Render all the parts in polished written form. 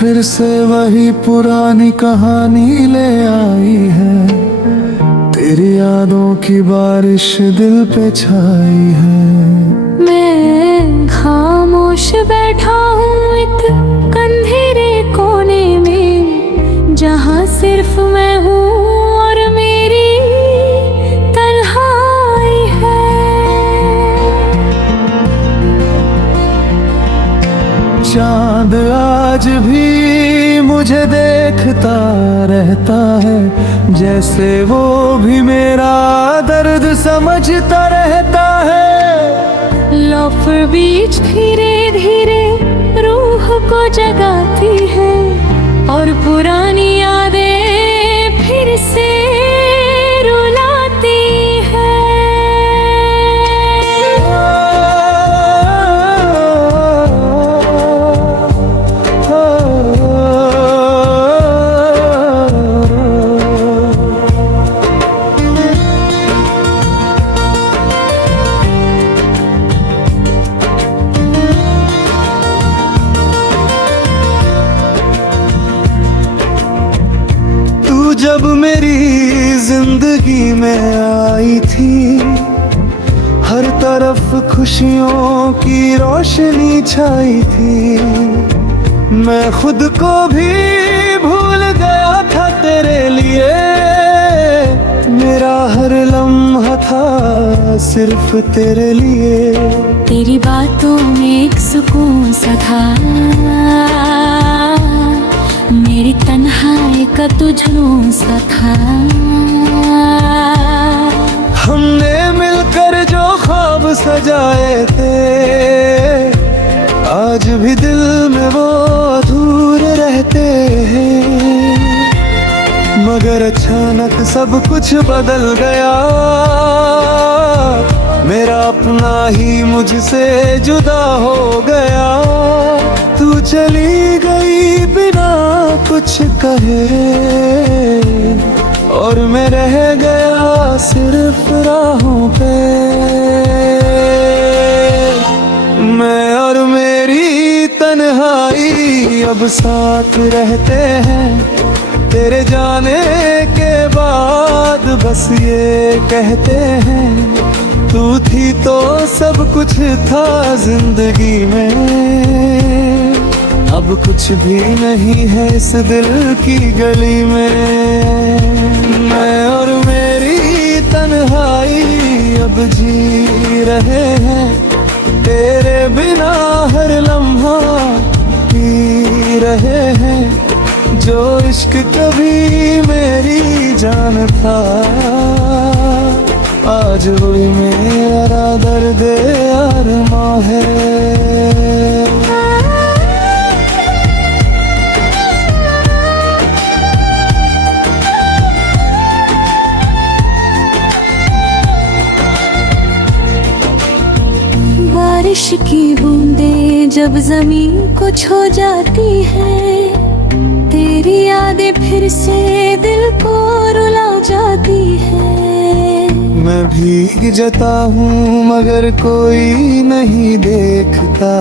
फिर से वही पुरानी कहानी ले आई है। तेरी यादों की बारिश दिल पे छाई है। मैं खामोश बैठा हूँ एक अंधेरे कोने में, जहाँ सिर्फ मैं हूँ और मेरी तन्हाई है। चांद आज भी मुझे देखता रहता है, जैसे वो भी मेरा दर्द समझता रहता है। लो फिर बीच धीरे धीरे रूह को जगाती है, और पुरानी यादें फिर से रुलाती है। जब मेरी जिंदगी में आई थी, हर तरफ खुशियों की रोशनी छाई थी। मैं खुद को भी भूल गया था तेरे लिए, मेरा हर लम्हा था सिर्फ तेरे लिए। तेरी बातों में एक सुकून सा था, मेरी तन्हाई का तो जुनून सा था। हमने मिलकर जो ख्वाब सजाए थे, आज भी दिल में वो अधूरे रहते हैं। मगर अचानक सब कुछ बदल गया, मेरा अपना ही मुझसे जुदा हो गया। तू चली गई बिना कुछ कहे, और मैं रह गया सिर्फ राहों पे। मैं और मेरी तन्हाई अब साथ रहते हैं। तेरे जाने के बाद बस ये कहते हैं, तू थी तो सब कुछ था जिंदगी में। अब कुछ भी नहीं है इस दिल की गली में। मैं और मेरी तन्हाई अब जी रहे हैं, तेरे बिना हर लम्हा पी रहे हैं। जो इश्क कभी मेरी जान था, आज वही मेरा दर्द अरमा है। बारिश की बूंदें जब जमीन को छू जाती है, तेरी यादें फिर से दिल को रुला जाती है। मैं भीग जाता हूँ मगर कोई नहीं देखता,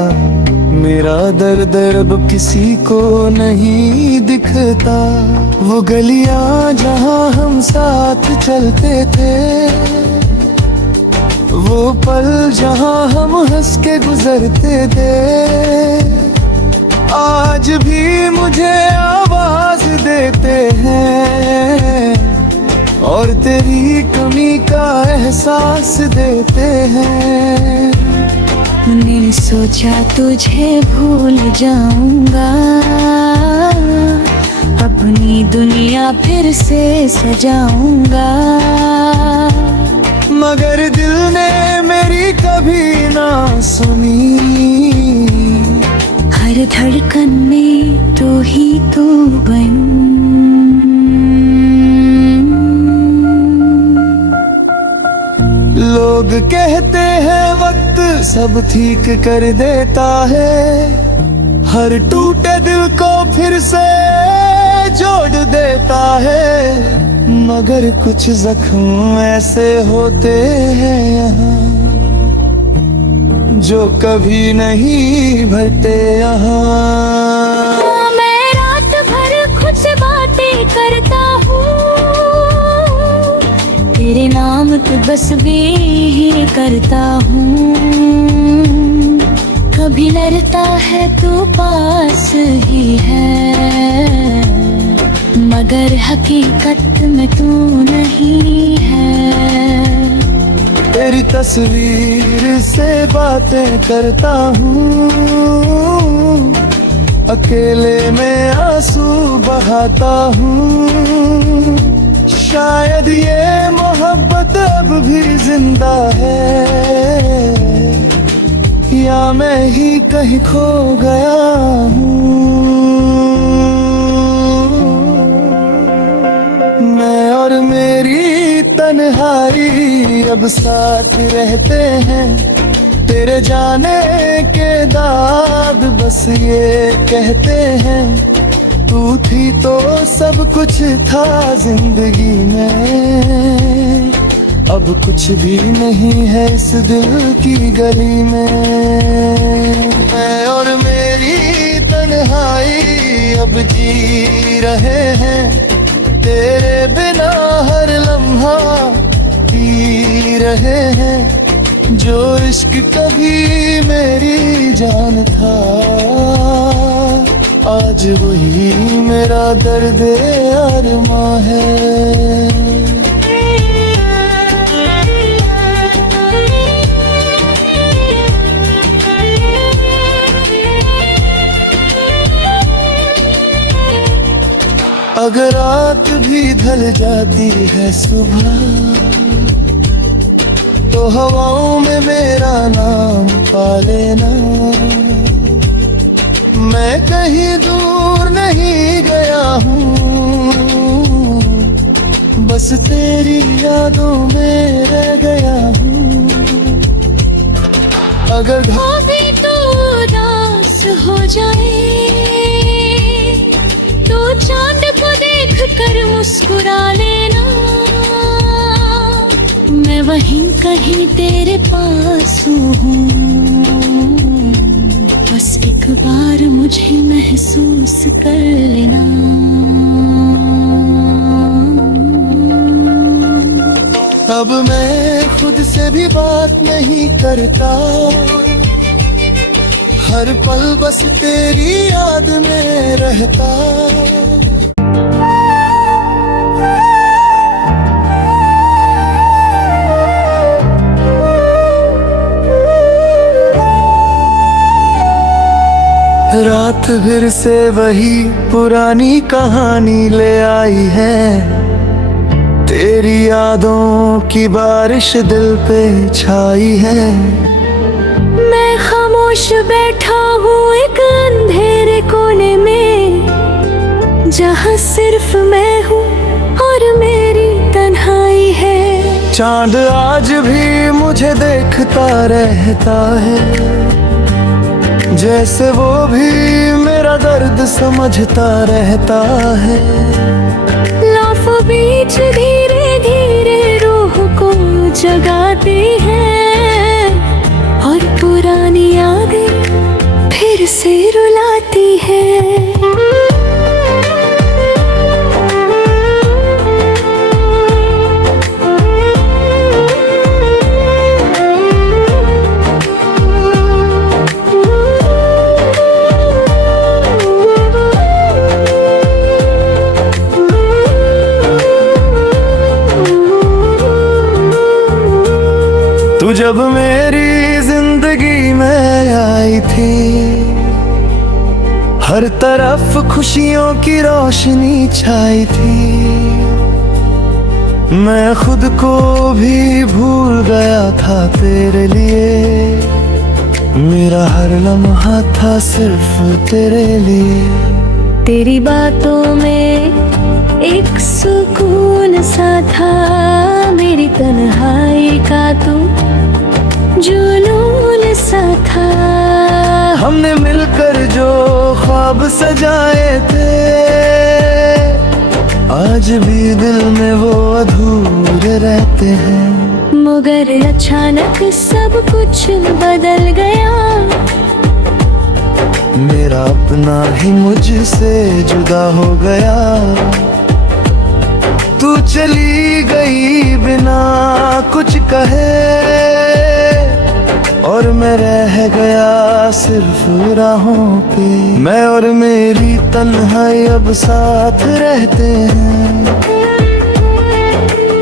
मेरा दर्द अब किसी को नहीं दिखता। वो गलियां जहाँ हम साथ चलते थे, वो पल जहाँ हम हंस के गुजरते थे, आज भी मुझे आवाज देते हैं, और तेरी कमी का एहसास देते हैं। मैंने सोचा तुझे भूल जाऊंगा, अपनी दुनिया फिर से सजाऊंगा। मगर दिल ने मेरी कभी ना सुनी, हर धड़कन में तू ही तू बन। लोग कहते हैं वक्त सब ठीक कर देता है, हर टूटे दिल को फिर से जोड़ देता है। मगर कुछ जख्म ऐसे होते हैं यहाँ, जो कभी नहीं भरते यहाँ। बस वे ही करता हूँ। कभी लड़ता है तो पास ही है, मगर हकीकत में तू नहीं है। तेरी तस्वीर से बातें करता हूँ, अकेले में आंसू बहाता हूँ। शायद ये मोहब्बत अब भी जिंदा है, या मैं ही कहीं खो गया हूँ। मैं और मेरी तन्हाई अब साथ रहते हैं, तेरे जाने के बाद बस ये कहते हैं, तू थी तो सब कुछ था जिंदगी में, अब कुछ भी नहीं है इस दिल की गली में। मैं और मेरी तन्हाई अब जी रहे हैं, तेरे बिना हर लम्हा पी रहे हैं। जो इश्क कभी मेरी जान था, आज वही मेरा दर्द अरमा है। अगर रात भी ढल जाती है सुबह, तो हवाओं में मेरा नाम पा लेना। मैं कहीं दूर नहीं गया हूँ, बस तेरी यादों में रह गया हूँ। अगर भी तो उदास हो जाए, तो चांद को देख कर मुस्कुरा लेना। मैं वहीं कहीं तेरे पास हूँ, बस एक बार मुझे महसूस कर लेना। अब मैं खुद से भी बात नहीं करता, हर पल बस तेरी याद में रहता। रात फिर से वही पुरानी कहानी ले आई है, तेरी यादों की बारिश दिल पे छाई है। मैं खामोश बैठा हूँ एक अंधेरे कोने में, जहाँ सिर्फ मैं हूँ और मेरी तन्हाई है। चांद आज भी मुझे देखता रहता है, जैसे वो भी मेरा दर्द समझता रहता है। लाफों बीच धीरे धीरे रूह को जगाती है, और पुरानी यादें फिर से रुलाती है। तू जब मेरी जिंदगी में आई थी, हर तरफ खुशियों की रोशनी छाई थी। मैं खुद को भी भूल गया था तेरे लिए, मेरा हर लम्हा था सिर्फ तेरे लिए। तेरी बातों में एक सुकून सा था, मेरी तन्हाई का तू जुनून सा था। हमने मिलकर जो ख्वाब सजाए थे, आज भी दिल में वो अधूरे रहते हैं। मगर अचानक सब कुछ बदल गया, मेरा अपना ही मुझसे जुदा हो गया। तू चली गई बिना कुछ कहे, और मैं रह गया सिर्फ राहों पे। मैं और मेरी तन्हाई अब साथ रहते हैं,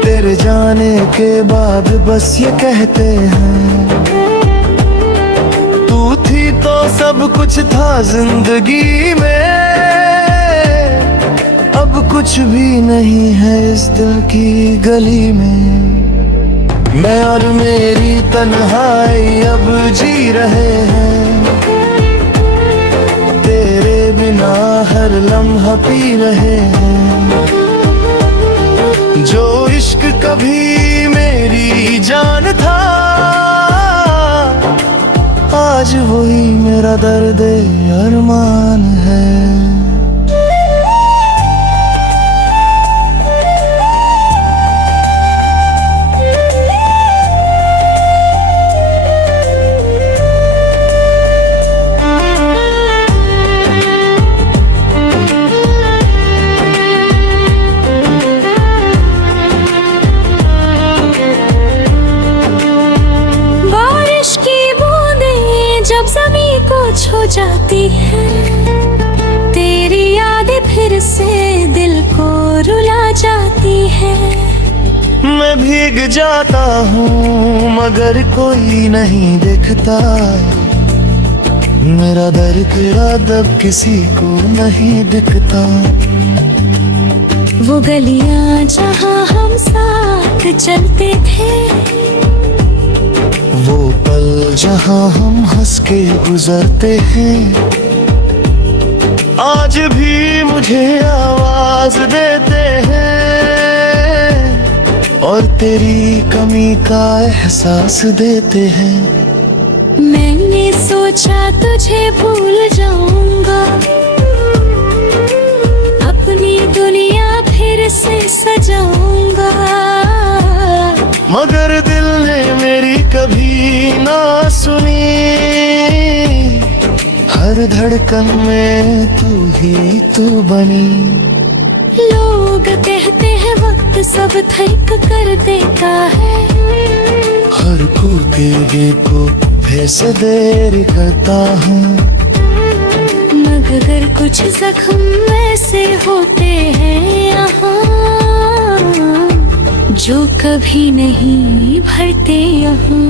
तेरे जाने के बाद बस ये कहते हैं, तू थी तो सब कुछ था जिंदगी में, अब कुछ भी नहीं है इस दिल की गली में। मैं और मेरी तन्हाई अब जी रहे हैं, तेरे बिना हर लम्हा पी रहे हैं। जो इश्क कभी मेरी जान था, आज वही मेरा दर्द अरमान है। जब ज़मीं को छू जाती है, तेरी यादें फिर से दिल को रुला जाती है। मैं भीग जाता हूँ मगर कोई नहीं देखता, मेरा दर्द अब किसी को नहीं दिखता। वो गलियां जहाँ हम साथ चलते थे, वो पल जहाँ हम हंस के गुजरते हैं, आज भी मुझे आवाज देते हैं, और तेरी कमी का एहसास देते हैं। मैंने सोचा तुझे भूल जाऊंगा, अपनी दुनिया फिर से सजाऊंगा, मगर दिल ने मेरी कभी ना सुनी, हर धड़कन में तू ही तू बनी। लोग कहते हैं वक्त सब थक कर देता है, हर कूदे को फिर से देर करता हूँ, मगर कुछ जख्म ऐसे होते हैं यहाँ, जो कभी नहीं भरते यहाँ।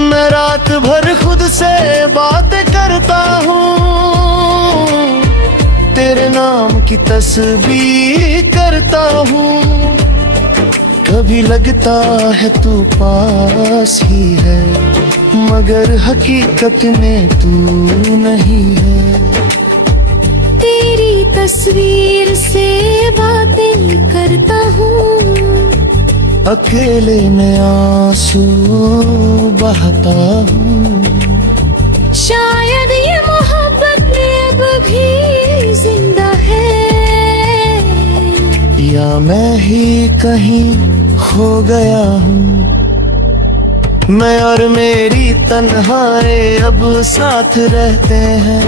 मैं रात भर खुद से बातें करता हूँ, तेरे नाम की तस्बीह करता हूँ, कभी लगता है तू पास ही है, मगर हकीकत में तू नहीं है। तेरी तस्वीर से बातें करता हूँ, अकेले में आंसू बहाता हूँ, शायद ये मोहब्बत में अब भी जिंदा है, या मैं ही कहीं खो गया हूँ। मैं और मेरी तन्हाई अब साथ रहते हैं,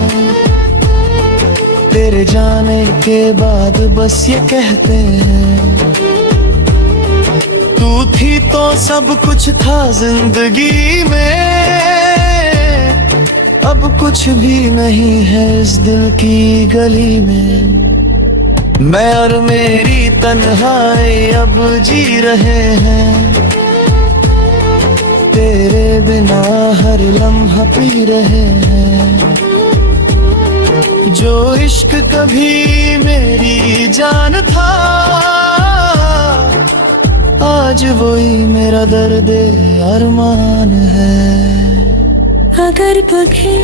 तेरे जाने के बाद बस ये कहते हैं, तू थी तो सब कुछ था जिंदगी में, अब कुछ भी नहीं है इस दिल की गली में। मैं और मेरी तन्हाई अब जी रहे हैं, तेरे बिना हर लम्हा पी रहे हैं। जो इश्क कभी मेरी जान था, आज वही मेरा दर्द अरमान है। अगर बखे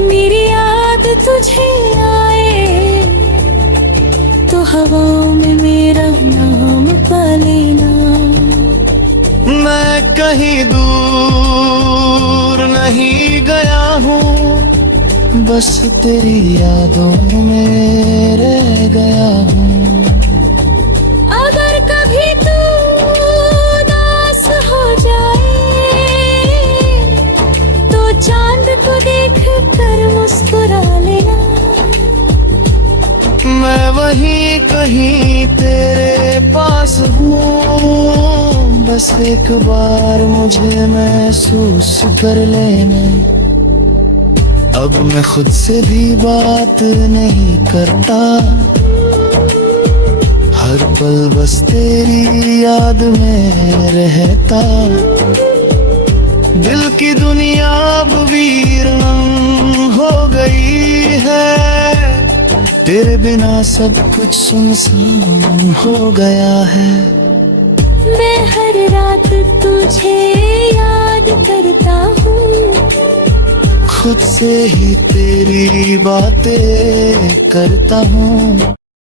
मेरी याद तुझे आए, तो हवाओं में मेरा नाम पा लेना। मैं कहीं दूर नहीं गया हूँ, बस तेरी यादों में रह गया हूँ। अगर कभी तू उदास हो जाए, तो चांद को देख कर मुस्कुरा लेना। मैं वहीं कहीं तेरे पास हूँ, बस एक बार मुझे महसूस कर लेने। अब मैं खुद से भी बात नहीं करता, हर पल बस तेरी याद में रहता। दिल की दुनिया अब वीरान हो गई है, तेरे बिना सब कुछ सुनसान हो गया है। मैं हर रात तुझे याद करता हूँ, खुद से ही तेरी बातें करता हूँ।